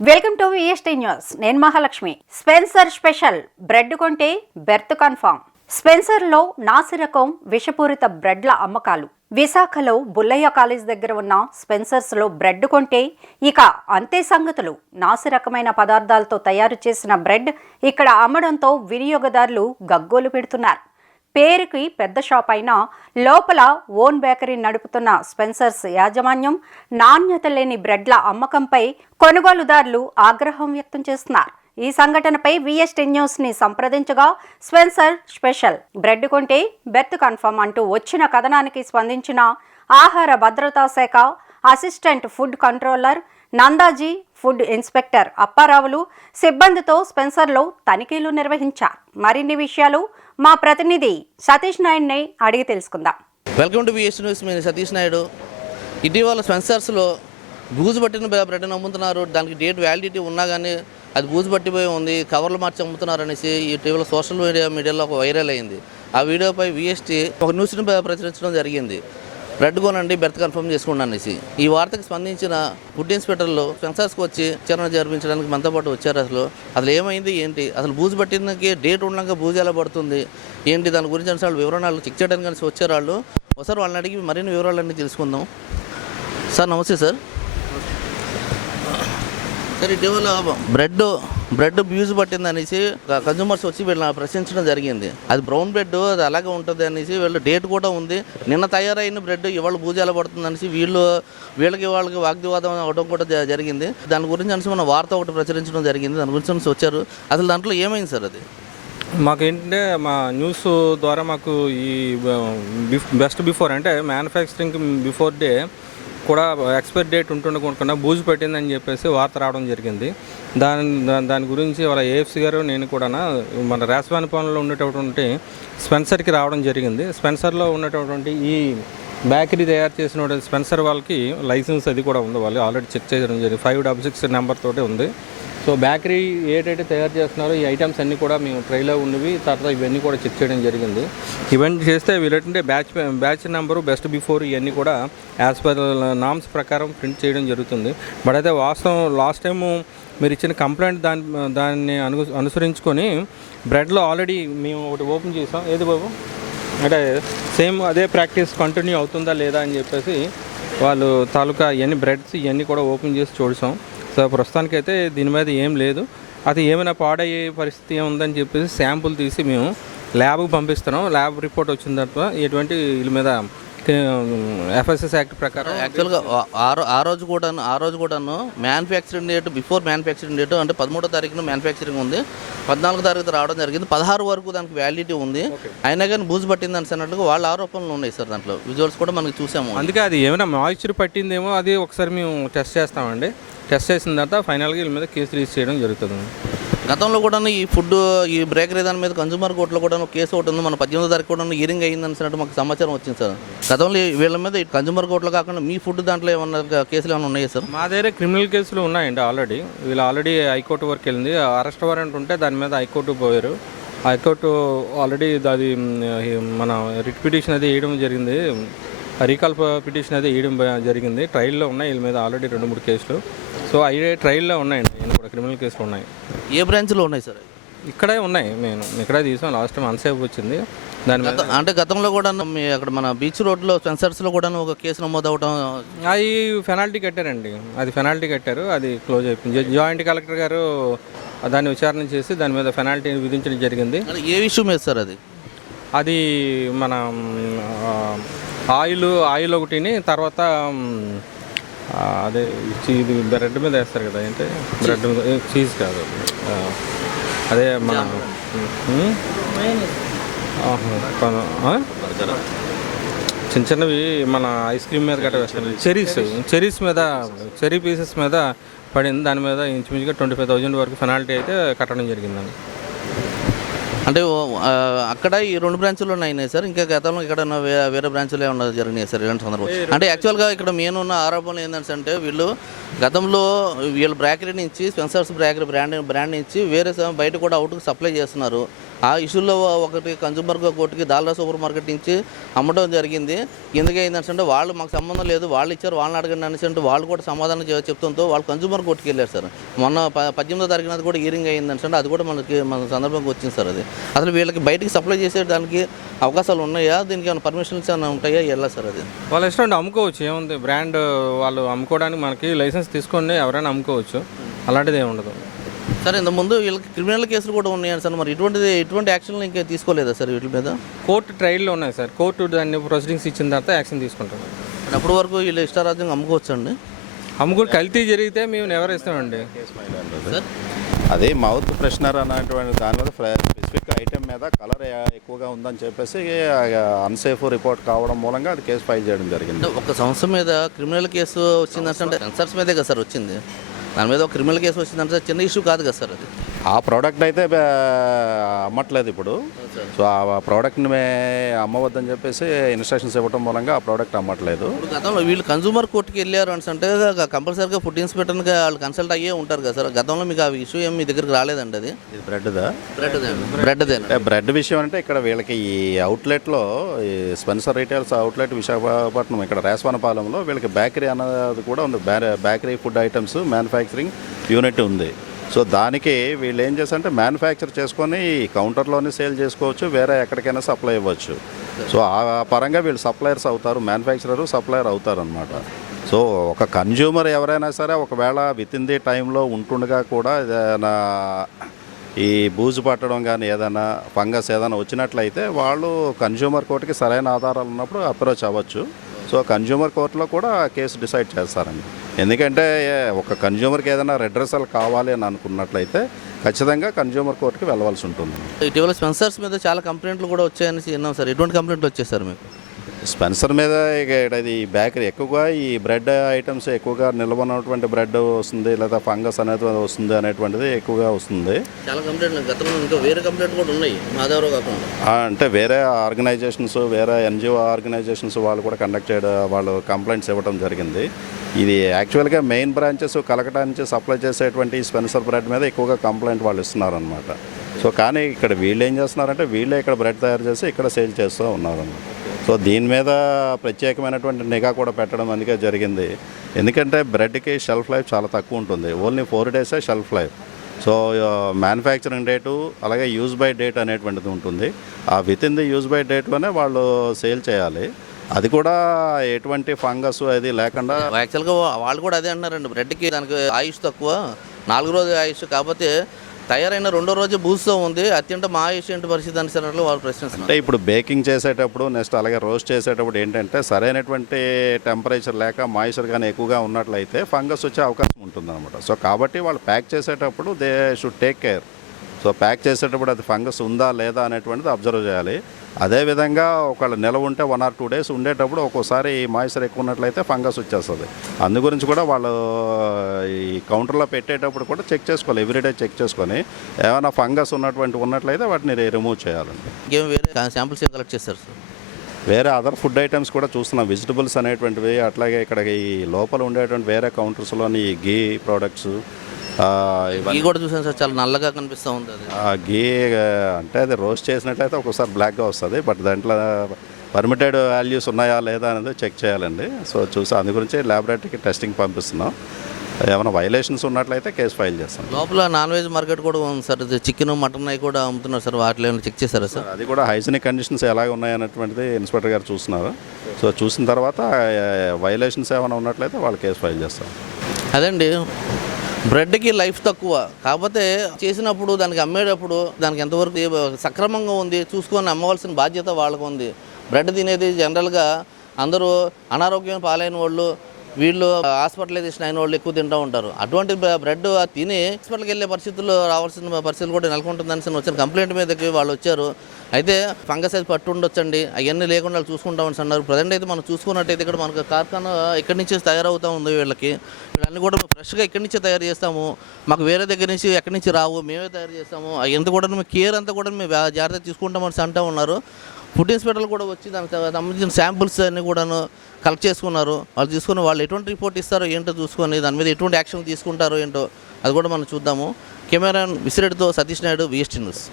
Welcome to VST news. నేను Mahalakshmi. Spencer special bread కొంటే berth confirm. స్పెన్సర్లో నాసిరకం విషపూరిత బ్రెడ్ల అమ్మకాలు. విశాఖలో బుల్లయ్య కాలేజ్ దగ్గర ఉన్న స్పెన్సర్స్లో బ్రెడ్ కొంటే ఇక అంతే సంగతులు. నాసిరకమైన పదార్థాలతో తయారు చేసిన బ్రెడ్ ఇక్కడ అమ్మడంతో వినియోగదారులు గగ్గోలు పెడుతున్నారు. పేరుకి పెద్ద షాప్ అయినా లోపల ఓన్ బేకరీ నడుపుతున్న స్పెన్సర్స్ యాజమాన్యం నాణ్యత లేని బ్రెడ్ల అమ్మకంపై కొనుగోలుదారులు ఆగ్రహం వ్యక్తం చేస్తున్నారు. ఈ సంఘటనపై విఎస్టీ న్యూస్ ని సంప్రదించగా స్పెన్సర్ స్పెషల్ బ్రెడ్ కొంటే బెర్త్ కన్ఫర్మ్ అంటూ వచ్చిన కథనానికి స్పందించిన ఆహార భద్రతా శాఖ assistant food controller నందాజీ, food inspector అప్పారావులు సిబ్బందితో స్పెన్సర్లో తనిఖీలు నిర్వహించారు. మరిన్ని విషయాలు మా ప్రతినిధి సతీష్ నాయుడిని అడిగి తెలుసుకుందాం. Welcome to VST news. నేను సతీష్ నాయుడు. ఇటీవల స్పెన్సర్స్లో బూజు పట్టిన బ్రెడ్ అమ్ముతున్నారు. దానికి డేట్ వ్యాలిడిటీ ఉన్నా కానీ అది బూజు పట్టిపోయి ఉంది, కవర్లు మార్చి అమ్ముతున్నారు అనేసి ఇటీవల సోషల్ మీడియాలో ఒక వైరల్ అయింది. ఆ వీడియోపై విఎస్టీ ఒక న్యూస్ని ప్రచురించడం జరిగింది. బ్రెడ్ కొనండి, బెర్త్ కన్ఫర్మ్ చేసుకోండి అనేసి. ఈ వార్తకు స్పందించిన ఫుడ్ ఇన్స్పెక్టర్లు స్పెన్సర్స్కి వచ్చి విచారణ జరిపించడానికి మనతో పాటు వచ్చారు. అసలు ఏమైంది ఏంటి, అసలు బూజు పట్టినకి డేట్ ఉండగా బూజు ఎలా పడుతుంది ఏంటి, దాని గురించి అసలు వివరణలు చెక్ చేయడానికి కలిసి వచ్చారు వాళ్ళు. ఒకసారి వాళ్ళని అడిగి మరిన్ని వివరాలన్నీ తెలుసుకుందాం. సార్ నమస్తే సార్. సార్ ఇటీవల బ్రెడ్ బ్యూజ్ పట్టింది అనేసి కన్జ్యూమర్స్ వచ్చి వీళ్ళని ప్రశ్నించడం జరిగింది. అది బ్రౌన్ బ్రెడ్, అది అలాగే ఉంటుంది అనేసి వీళ్ళు డేట్ కూడా ఉంది. నిన్న తయారైన బ్రెడ్ ఇవాళ బూజు ఎలా పడుతుంది అనేసి వీళ్ళకి వాగ్వివాదం అవడం కూడా జరిగింది. దాని గురించి అనేసి మన వార్త ఒకటి ప్రచురించడం జరిగింది. దాని గురించి వచ్చారు. అసలు దాంట్లో ఏమైంది సార్? అది మాకేంటంటే మా న్యూస్ ద్వారా మాకు ఈ బెస్ట్ బిఫోర్ అంటే మ్యానుఫ్యాక్చరింగ్ బిఫోర్ డే కూడా ఎక్స్పైరీ డేట్ ఉంటుండకుండా బూజు పెట్టిందని చెప్పేసి వార్త రావడం జరిగింది. దాని గురించి వాళ్ళ ఏఎఫ్సి గారు నేను కూడా మన రాజవానిపాలెంలో ఉండేటటువంటి స్పెన్సర్కి రావడం జరిగింది. స్పెన్సర్లో ఉన్నటువంటి ఈ బేకరీ తయారు చేసిన స్పెన్సర్ వాళ్ళకి లైసెన్స్ అది కూడా ఉంది. వాళ్ళు ఆల్రెడీ చెక్ చేయడం జరిగింది. 566 నెంబర్ తోటి ఉంది. సో బేకరీ ఏదైతే తయారు చేస్తున్నారో ఈ ఐటమ్స్ అన్నీ కూడా మేము ట్రైలో ఉన్నవి, తర్వాత ఇవన్నీ కూడా చెక్ చేయడం జరిగింది. ఇవన్నీ చేస్తే వీళ్ళంటే బ్యాచ్ నెంబరు, బెస్ట్ బిఫోర్ ఇవన్నీ కూడా యాజ్ పర్ నామ్స్ ప్రకారం ప్రింట్ చేయడం జరుగుతుంది. బట్ అయితే వాస్తవం లాస్ట్ టైము మీరు ఇచ్చిన కంప్లైంట్ దాన్ని అనుసరించుకొని బ్రెడ్లో ఆల్రెడీ మేము ఒకటి ఓపెన్ చేసాం. ఏది బాబు అంటే సేమ్ అదే ప్రాక్టీస్ కంటిన్యూ అవుతుందా లేదా అని చెప్పేసి వాళ్ళు తాలూకా ఇవన్నీ బ్రెడ్స్ ఇవన్నీ కూడా ఓపెన్ చేసి చూసాం. సో ప్రస్తుతానికైతే దీని మీద ఏం లేదు. అది ఏమైనా పాడయ్యే పరిస్థితి ఏముందని చెప్పేసి శాంపుల్ తీసి మేము ల్యాబ్కి పంపిస్తున్నాం. ల్యాబ్ రిపోర్ట్ వచ్చిన తర్వాత ఎటువంటి వీళ్ళ మీద ఎఫ్ఎస్ఎస్ యాక్ట్ ప్రకారం యాక్చువల్గా ఆ రోజు కూడాను manufacturing date, before manufacturing date అంటే 13వ తారీఖున మ్యానుఫ్యాక్చరింగ్ ఉంది, 14వ తారీఖు రావడం జరిగింది, 16 వరకు దానికి వ్యాలిడిటీ ఉంది. అయినా కానీ బూజు పట్టింది అన్నట్టుగా వాళ్ళ ఆరోపణలు ఉన్నాయి సార్. దాంట్లో విజువల్స్ కూడా మనకి చూసాము. అందుకే అది ఏమైనా మాయిశ్చర్ పట్టిందేమో అది ఒకసారి మేము టెస్ట్ చేస్తామండి. టెస్ట్ చేసిన తర్వాత ఫైనల్గా వీళ్ళ మీద కేసు రిజిస్టర్ చేయడం జరుగుతుంది. గతంలో కూడా ఈ బేకరీ దాని మీద కన్జ్యూమర్ కోర్టులో కూడా కేసు ఒకటి ఉంది. మన 18వ తారీఖు కూడా హియరింగ్ అయ్యిందన్నట్టు మాకు సమాచారం వచ్చింది సార్. గతంలో వీళ్ళ మీద కన్జ్యూమర్ కోర్టులో కాకుండా మీ ఫుడ్ దాంట్లో ఏమన్నా కేసులు ఏమైనా ఉన్నాయా సార్? మా దగ్గర క్రిమినల్ కేసులు ఉన్నాయండి. వీళ్ళు ఆల్రెడీ హైకోర్టు వరకు వెళ్ళింది. అరెస్ట్ వారెంట్ ఉంటే దాని మీద హైకోర్టు పోయారు. హైకోర్టు ఆల్రెడీ అది మన రిట్ పిటిషన్ అది వేయడం జరిగింది, రీకాల్ పిటిషన్ అది వేయడం జరిగింది. ట్రయల్లో ఉన్నాయి వీళ్ళ మీద ఆల్రెడీ 2-3 కేసులు. సో అవి ట్రయల్లో ఉన్నాయండి. నేను కూడా క్రిమినల్ కేసులు ఉన్నాయి. ఏ బ్రాంచ్లో ఉన్నాయి సార్? ఇక్కడే ఉన్నాయి. మేము ఇక్కడే తీసాం. లాస్ట్ టైం అన్సేఫ్ వచ్చింది దాని మీద. అంటే గతంలో కూడా అక్కడ మన బీచ్ రోడ్లో స్పెన్సర్స్లో కూడా ఒక కేసు నమోదు అవడం, అది పెనాల్టీ కట్టారండి. అది కట్టారు. అది క్లోజ్ అయిపోయింది. జాయింట్ కలెక్టర్ గారు దాన్ని విచారణ చేసి దాని మీద పెనాల్టీ విధించడం జరిగింది. ఏ విషయం మీద సార్? అది మన ఆయిల్ ఒకటిని, తర్వాత అదే ఇది బ్రెడ్ మీద వేస్తారు కదా, ఏంటి బ్రెడ్ మీద చీజ్ కాదు, అదే మన చిన్న చిన్నవి మన ఐస్ క్రీమ్ మీద గట్రా వేస్తారు. చెరీస్ మీద, చెరీ పీసెస్ మీద పడింది. దాని మీద ఇంచుమించుగా 25,000 వరకు పెనాల్టీ అయితే కట్టడం జరిగిందండి. అంటే అక్కడ ఈ 2 బ్రాంచులు ఉన్నాయి సార్. ఇంకా గతంలో ఇక్కడ వేరే బ్రాంచులు ఏమన్నా జరిగినాయి సార్ ఇలాంటి సందర్భం? అంటే యాక్చువల్గా ఇక్కడ మెయిన్ ఉన్న ఆరోపణలు ఏంటంటే వీళ్ళు గతంలో వీళ్ళు బ్రేకరీ నుంచి స్పెన్సర్స్ బ్రేకరీ బ్రాండ్ నుంచి వేరే బయట కూడా అవుట్కి సప్లై చేస్తున్నారు. ఆ ఇష్యూలో ఒకటి కన్జ్యూమర్ కోర్టుకి దాల్రా సూపర్ మార్కెట్ నుంచి అమ్మడం జరిగింది. ఎందుకు ఏంటంటే వాళ్ళు మాకు సంబంధం లేదు, వాళ్ళు ఇచ్చారు, వాళ్ళని అడగండి అనేసి అంటే వాళ్ళు కూడా సమాధానం చెప్తుంతో వాళ్ళు కన్జ్యూమర్ కోర్టుకి వెళ్ళారు సార్. మొన్న 18వ తారీఖున కూడా హీరింగ్ అయ్యిందంటే అది కూడా మన సందర్భంగా వచ్చింది సార్. అది అసలు వీళ్ళకి బయటికి సప్లై చేసే దానికి అవకాశాలు ఉన్నాయా? దీనికి ఏమైనా పర్మిషన్స్ ఏమైనా ఉంటాయా? ఎలా సార్ అది? వాళ్ళ ఇష్టం అమ్ముకోవచ్చు, ఏముంది బ్రాండ్ వాళ్ళు అమ్ముకోవడానికి మనకి లైసెన్స్ తీసుకొని ఎవరైనా అమ్ముకోవచ్చు, అలాంటిది ఏమి ఉండదు సార్. ఇంతకుముందు వీళ్ళకి క్రిమినల్ కేసులు కూడా ఉన్నాయని సార్, మరి ఇటువంటి యాక్షన్లు ఇంకా తీసుకోలేదా సార్ వీటి మీద? కోర్టు ట్రయల్లో ఉన్నాయి సార్, కోర్టు దాన్ని ప్రొసీడింగ్స్ ఇచ్చిన తర్వాత యాక్షన్ తీసుకుంటాం. అప్పటి వరకు వీళ్ళు ఇష్టారాజ్యంగా అమ్ముకోవచ్చు అండి? అమ్ముకుని కల్తీ జరిగితే మేము ఎవరు ఇస్తామండి సార్. అదే మౌత్ ఫ్రెషనర్ అనేటువంటి దాని మీద స్పెసిఫిక్ ఐటెం మీద కలర్ ఎక్కువగా ఉందని చెప్పేసి అన్సేఫ్ రిపోర్ట్ కావడం మూలంగా అది కేసు ఫైల్ చేయడం జరిగింది. ఒక సంస్థ మీద క్రిమినల్ కేసు వచ్చిందంటే సెన్సర్స్ మీదే కదా సార్ వచ్చింది. దాని మీద ఒక క్రిమినల్ కేసు వచ్చిందంటే చిన్న ఇష్యూ కాదు కదా సార్ అది. ఆ ప్రోడక్ట్ అయితే అమ్మట్లేదు ఇప్పుడు. సో ఆ ప్రోడక్ట్ని అమ్మవద్దని చెప్పేసి ఇన్స్ట్రక్షన్స్ ఇవ్వడం మూలంగా ఆ ప్రోడక్ట్ అమ్మట్లేదు. ఇప్పుడు గతంలో వీళ్ళు కన్జ్యూమర్ కోర్టుకి వెళ్ళారు అంటే కంపల్సరీగా ఫుడ్ ఇన్స్పెక్టర్గా వాళ్ళు కన్సల్ట్ అయ్యే ఉంటారు కదా సార్. గతంలో మీకు ఆ ఇష్యూ ఏమి మీ దగ్గరికి రాలేదండి? అది ఇది బ్రెడ్దా? బ్రెడ్ విషయం అంటే ఇక్కడ వీళ్ళకి ఈ అవుట్లెట్లో ఈ స్పెన్సర్ రీటైల్స్ అవుట్లెట్ విశాఖపట్నం ఇక్కడ రేస్వానపాలెంలో వీళ్ళకి బేకరీ అన్నది కూడా ఉంది. Bakery food items manufacturing unit ఉంది. సో దానికి వీళ్ళు ఏం చేస్తారంటే మ్యానుఫ్యాక్చర్ చేసుకొని కౌంటర్లోనే సేల్ చేసుకోవచ్చు, వేరే ఎక్కడికైనా సప్లై ఇవ్వచ్చు. సో ఆ పరంగా వీళ్ళు సప్లయర్స్ అవుతారు, మ్యానుఫ్యాక్చరరు సప్లయర్ అవుతారు అనమాట. సో ఒక కన్జ్యూమర్ ఎవరైనా సరే ఒకవేళ విత్ ఇన్ ది టైంలో ఉంటుండగా కూడా ఏదైనా ఈ బూజు పట్టడం కానీ ఏదైనా ఫంగస్ ఏదైనా వచ్చినట్లయితే వాళ్ళు కన్జ్యూమర్ కోర్టుకి సరైన ఆధారాలు ఉన్నప్పుడు అప్రోచ్ అవ్వచ్చు. సో కన్జ్యూమర్ కోర్టులో కూడా కేసు డిసైడ్ చేస్తారండి. ఎందుకంటే ఒక కన్జ్యూమర్కి ఏదైనా రెడ్రెసల్ కావాలి అని అనుకున్నట్లయితే ఖచ్చితంగా కన్జ్యూమర్ కోర్టుకి వెళ్ళవలసి ఉంటుంది. ఇటీవల స్పెన్సర్స్ మీద చాలా కంప్లైంట్లు కూడా వచ్చాయని విన్నాం సార్. ఎటువంటి కంప్లైంట్లు వచ్చాయి సార్ మీకు? స్పెన్సర్ మీద ఇది బేకరీ ఎక్కువగా ఈ బ్రెడ్ ఐటమ్స్ ఎక్కువగా నిల్వ ఉన్నటువంటి బ్రెడ్ వస్తుంది, లేదా ఫంగస్ అనేది వస్తుంది అనేటువంటిది ఎక్కువగా వస్తుంది. చాలా కంప్లైంట్లు గతంలో ఇంకా వేరే కంప్లైంట్ కూడా ఉన్నాయి మాధవరావు కాకుండా. అంటే వేరే ఆర్గనైజేషన్స్, వేరే ఎన్జిఓ ఆర్గనైజేషన్స్ వాళ్ళు కూడా కండక్ట్ చేయడం, వాళ్ళు కంప్లైంట్స్ ఇవ్వడం జరిగింది. ఇది యాక్చువల్గా మెయిన్ బ్రాంచెస్ కలకటా నుంచి సప్లై చేసేటువంటి స్పెన్సర్ బ్రెడ్ మీద ఎక్కువగా కంప్లైంట్ వాళ్ళు ఇస్తున్నారనమాట. సో కానీ ఇక్కడ వీళ్ళు ఏం చేస్తున్నారంటే వీళ్ళే ఇక్కడ బ్రెడ్ తయారు చేసి ఇక్కడ సేల్ చేస్తూ ఉన్నారన్నమాట. సో దీని మీద ప్రత్యేకమైనటువంటి నిఘా కూడా పెట్టడం అందుకే జరిగింది. ఎందుకంటే బ్రెడ్కి షెల్ఫ్ లైఫ్ చాలా తక్కువ ఉంటుంది, ఓన్లీ 4 డేసే shelf life. So manufacturing date అలాగే యూజ్ బై డేట్ అనేటువంటిది ఉంటుంది. ఆ within the use by డేట్లోనే వాళ్ళు సేల్ చేయాలి. అది కూడా ఎటువంటి ఫంగస్ అది లేకుండా. యాక్చువల్గా వాళ్ళు కూడా అదే అన్నారండి, బ్రెడ్కి దానికి ఆయుష్ తక్కువ, 4 రోజుల ఆయుష్, కాకపోతే తయారైన 2వ రోజు బూస్తో ఉంది, అత్యంత మా ఆయుష్ ఏంటి పరిస్థితి అని సార్ వాళ్ళు ప్రశ్నిస్తున్నారు. అంటే ఇప్పుడు బేకింగ్ చేసేటప్పుడు నెక్స్ట్ అలాగే రోస్ట్ చేసేటప్పుడు ఏంటంటే సరైనటువంటి టెంపరేచర్ లేక మాయిశ్చర్ కానీ ఎక్కువగా ఉన్నట్లయితే ఫంగస్ వచ్చే అవకాశం ఉంటుందన్నమాట. సో కాబట్టి వాళ్ళు ప్యాక్ చేసేటప్పుడు they should take care. So pack చేసేటప్పుడు అది ఫంగస్ ఉందా లేదా అనేటువంటిది అబ్జర్వ్ చేయాలి. అదేవిధంగా ఒకవేళ నిలవ ఉంటే 1 or 2 days ఉండేటప్పుడు ఒక్కోసారి మాయిశ్చర్ ఎక్కువ ఉన్నట్లయితే ఫంగస్ వచ్చేస్తుంది. అందు గురించి కూడా వాళ్ళు ఈ కౌంటర్లో పెట్టేటప్పుడు కూడా చెక్ చేసుకోవాలి, ఎవ్రీడే చెక్ చేసుకొని ఏమైనా ఫంగస్ ఉన్నట్లయితే వాటిని రిమూవ్ చేయాలండి. ఇంకేం వేరే శాంపిల్స్ కలెక్ట్ చేస్తారు సార్? వేరే అదర్ ఫుడ్ ఐటమ్స్ కూడా చూస్తున్నాం, వెజిటబుల్స్ అనేటువంటివి, అట్లాగే ఇక్కడ ఈ లోపల ఉండేటువంటి వేరే కౌంటర్స్లోని ఈ గీ ప్రోడక్ట్స్ గీ కూడా చూసాను సార్, చాలా నల్లగా కనిపిస్తూ ఉంది. అది గీ అంటే అది రోస్ట్ చేసినట్లయితే ఒక్కోసారి బ్లాక్గా వస్తుంది, బట్ దాంట్లో పర్మిటెడ్ వాల్యూస్ ఉన్నాయా లేదా అనేది చెక్ చేయాలండి. సో చూసి అందు గురించి ల్యాబొరేటరీకి టెస్టింగ్ పంపిస్తున్నాం. ఏమైనా వైలేషన్స్ ఉన్నట్లయితే కేసు ఫైల్ చేస్తాం. లోపల నాన్ వెజ్ మార్కెట్ కూడా ఉంది సార్, చికెన్ మటన్ అవి కూడా అమ్ముతున్నారు సార్, వాటిలో ఏమైనా చెక్ చేశారా సార్? అది కూడా హైజీనిక్ కండిషన్స్ ఎలాగ ఉన్నాయన్నటువంటిది ఇన్స్పెక్టర్ గారు చూస్తున్నారు. సో చూసిన తర్వాత వైలేషన్స్ ఏమైనా ఉన్నట్లయితే వాళ్ళు కేసు ఫైల్ చేస్తాం. అదండి, బ్రెడ్కి లైఫ్ తక్కువ, కాకపోతే చేసినప్పుడు దానికి అమ్మేటప్పుడు దానికి ఎంతవరకు సక్రమంగా ఉంది చూసుకొని అమ్మవలసిన బాధ్యత వాళ్ళకు ఉంది. బ్రెడ్ తినేది జనరల్గా అందరూ అనారోగ్యం పాలైన వాళ్ళు, వీళ్ళు హాస్పిటలైజేషన్ అయిన వాళ్ళు ఎక్కువ తింటూ ఉంటారు. అటువంటి బ్రెడ్ తిని హాస్పిటల్కి వెళ్ళే పరిస్థితుల్లో రావాల్సిన పరిస్థితులు కూడా నెలకొంటుందని వచ్చిన కంప్లైంట్ మీదకి వాళ్ళు వచ్చారు. అయితే ఫంగస్ అయితే పట్టు ఉండొచ్చండి, అవన్నీ లేకుండా వాళ్ళు చూసుకుంటామని అన్నారు. ప్రజెంట్ అయితే మనం చూసుకున్నట్టయితే ఇక్కడ మనకు కార్ఖానా ఇక్కడి నుంచి తయారవుతూ ఉంది. వీళ్ళకి వీళ్ళన్నీ కూడా ఫ్రెష్గా ఇక్కడి నుంచే తయారు చేస్తాము, మాకు వేరే దగ్గర నుంచి ఎక్కడి నుంచి రావు, మేమే తయారు చేస్తాము. ఎంత కూడా మేము కేర్ అంతా కూడా మేము జాగ్రత్త తీసుకుంటామని అంటూ ఉన్నారు. ఫుడ్ ఇన్స్పెక్టర్లు కూడా వచ్చి దానికి సంబంధించిన శాంపుల్స్ అన్నీ కూడాను కలెక్ట్ చేసుకున్నారు. వాళ్ళు తీసుకుని వాళ్ళు ఎటువంటి రిపోర్ట్ ఇస్తారో ఏంటో చూసుకొని దాని మీద ఎటువంటి యాక్షన్ తీసుకుంటారో ఏంటో అది కూడా మనం చూద్దాము. కెమెరాన్ విసిరెడ్డితో సతీష్ నాయుడు, VST న్యూస్.